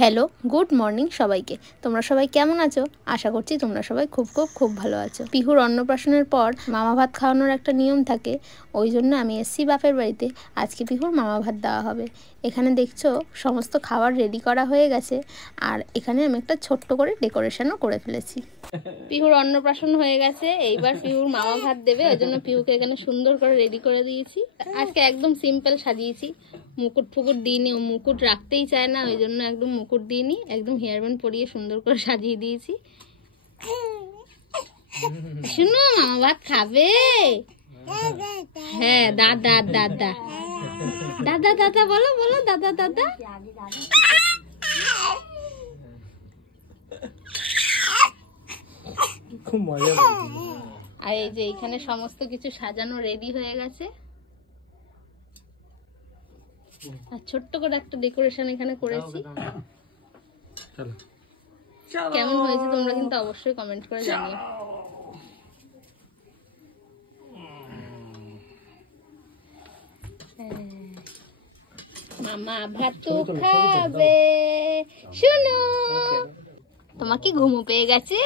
Hello good morning সবাইকে। তোমরা সবাই কেমন আছো? আশা করছি তোমরা সবাই খুব ভালো আছো। পিহুর অন্নপ্রাশনের পর মামা ভাত খাওয়ানোর একটা নিয়ম থাকে, ওই জন্য আমি এসছি বাপের বাড়িতে। আজকে পিহুর মামা ভাত দেওয়া হবে। এখানে দেখছো সমস্ত খাবার রেডি করা হয়ে গেছে, আর এখানে আমি একটা ছোট্ট করে ডেকোরেশনও করে ফেলেছি। পিহুর অন্নপ্রাশন হয়ে গেছে, এইবার পিহুর মামা ভাত দেবে, ওই জন্য পিহুকে এখানে সুন্দর করে রেডি করে দিয়েছি। আজকে একদম সিম্পল সাজিয়েছি, মুকুট ফুকুট দিইনি, ও মুকুট রাখতেই চায় না, ওই জন্য একদম মুকুট দিইনি, একদম হেয়ার ব্যান্ড পরিয়ে সুন্দর করে সাজিয়ে দিয়েছি। শুনো মামা ভাত খাবে? হ্যাঁ দাদা দাদা দাদা দাদা বলো বলো দাদা দাদা। খুব মজা আর এই যে এখানে সমস্ত কিছু সাজানো রেডি হয়ে গেছে, আর ছোট্ট করে একটা ডেকোরেশন এখানে করেছি। কেমন হয়েছে তোমরা কিন্তু অবশ্যই কমেন্ট করে জানিও। মামা ভাত তো খাবে। শুনো তোমার কি ঘুমু পেয়ে গেছে?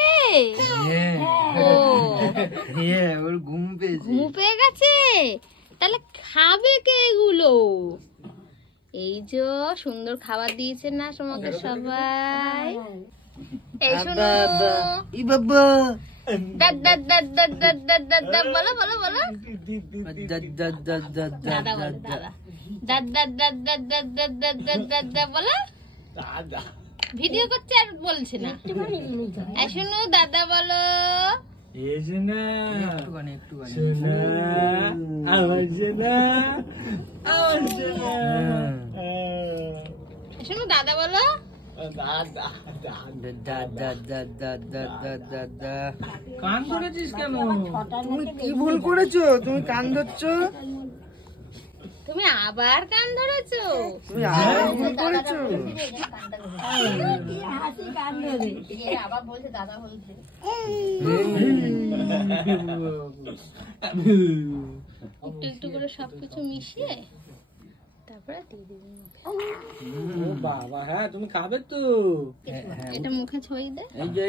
ওর ঘুম পেয়ে গেছে, তাহলে খাবে কে এগুলো? এই যে সুন্দর খাবার দিয়েছে না তোমাকে সবাই। এই শোনো ই বাবা দাদা দাদা দাদা দাদা বলো বলো বলো দাদা দাদা দাদা দাদা দাদা বলো। ভিডিও করছে আর বলছে না। এই শোনো দাদা বলো। শোনো দাদা বলো। কান ধরেছিস কেন? তুমি কি ভুল করেছো? তুমি কান ধরছ, তুমি আবার কান ধরেছো, তুমি আবার ভুল করেছো। আবার বলছে দাদা বলছে। একটু একটু করে সবকিছু মিশিয়ে তারপরে দিয়ে দিবি। বাবা হ্যাঁ তুমি খাবে তো। এটা মুখে ছড়িয়ে দে। এই যে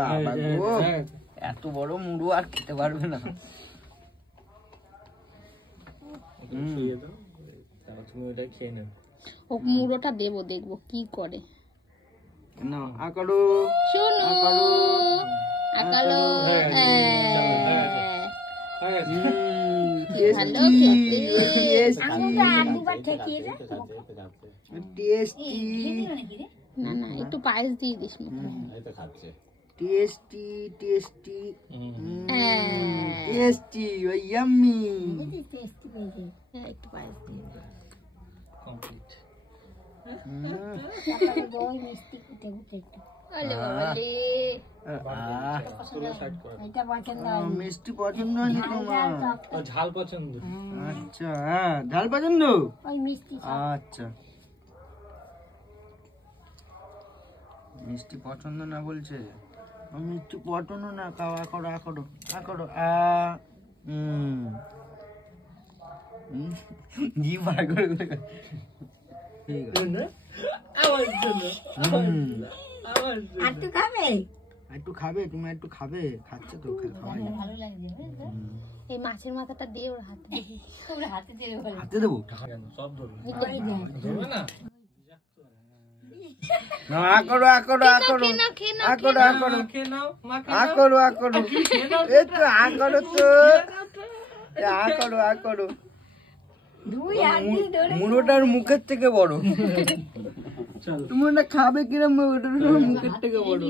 বাবা গো, এত বড় মুড়ো আর খেতে পারবে না। ও মুড়োটা দেবো, দেখবো কি করে। না আকারো শোনো আকালো ভালো না না একটু পায়েস দিয়ে দিস মুখে। Tasty tasty tasty yummy. একটু পায়েস দিয়ে দে। মিষ্টি পছন্দ হয়নি তোমার? ঝাল পছন্দ। আচ্ছা হ্যাঁ ঝাল পছন্দ। আচ্ছা মিষ্টি পছন্দ না বলছে, মিষ্টি পছন্দ না। খাও আকড়ো আকড়ো আকড়ো জি বার করে ঠিক আছে। একটু খাবে তুমি, একটু খাবে, খাচ্ছে তো খাওয়াই। এই মাছের মাথাটা দিয়ে ওর হাতে হাতে দেবো আকড়ো আকড়ো আকড়ো আকড়ো আকড়ো আকড়ো আকড়ো এই তো আকড়ো তো আকড়ো আকড়ো। মুড়োটার মুখের থেকে বড়। তুমি ওটা খাবে কিরম? ওটার মুখের থেকে বড়।